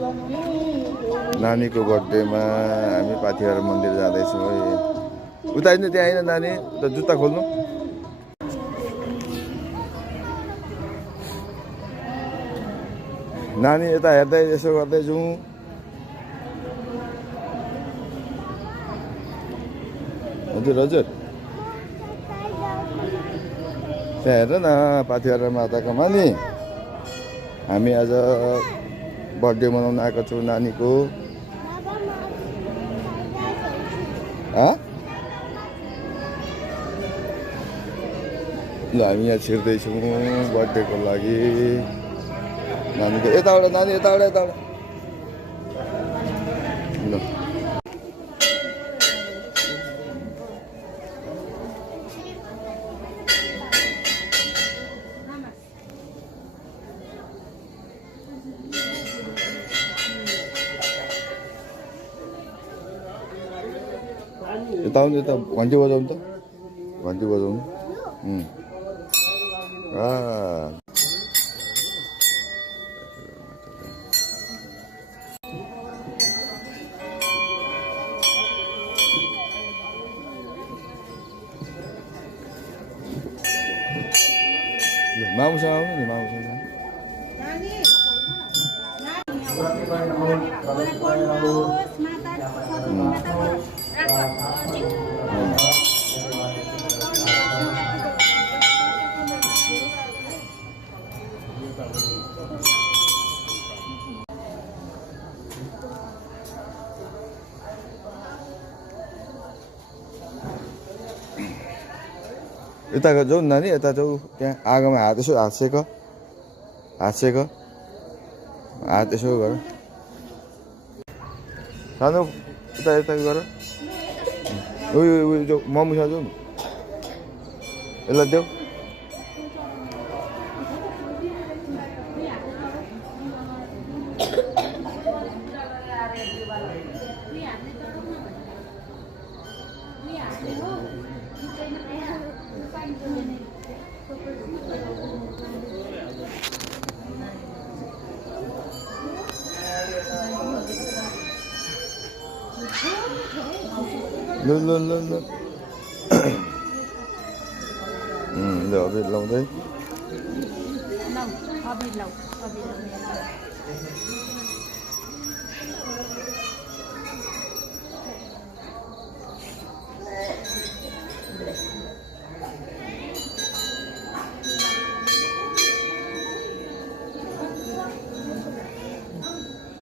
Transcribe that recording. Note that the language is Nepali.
नानीको बर्थडेमा हामी पाथिभरा मन्दिर जाँदैछौँ है। उता आइनु, त्यहाँ आइन नानी, उता जुत्ता खोल्नु। नानी यता हेर्दै यसो गर्दै जाउँ। हजुर हजुर, त्यहाँ हेर न पाथिभरा माताकोमा नि हामी आज बर्थडे मनाउन आएको छौँ नानीको। ल हामी यहाँ छिर्दैछौँ बर्थडेको लागि नानीको। यताबाट नानी, यताबाट यताबाट ल। यता आउनु, यता घन्टी बजाउनु त, घन्टी बजाउनु। मामुसँग आउनु नि, मामुसँग। यता जाऊ नानी, यता जाऊ। त्यहाँ आगोमा हात यसो, हात सेक, हात सेक, हात यसो गर। सानो यता यता गर। उयो उयो जाऊ, मम्मीसँग जाऊ। यसलाई देऊ। ल ल ल ल, ल अबिर लाउँदै।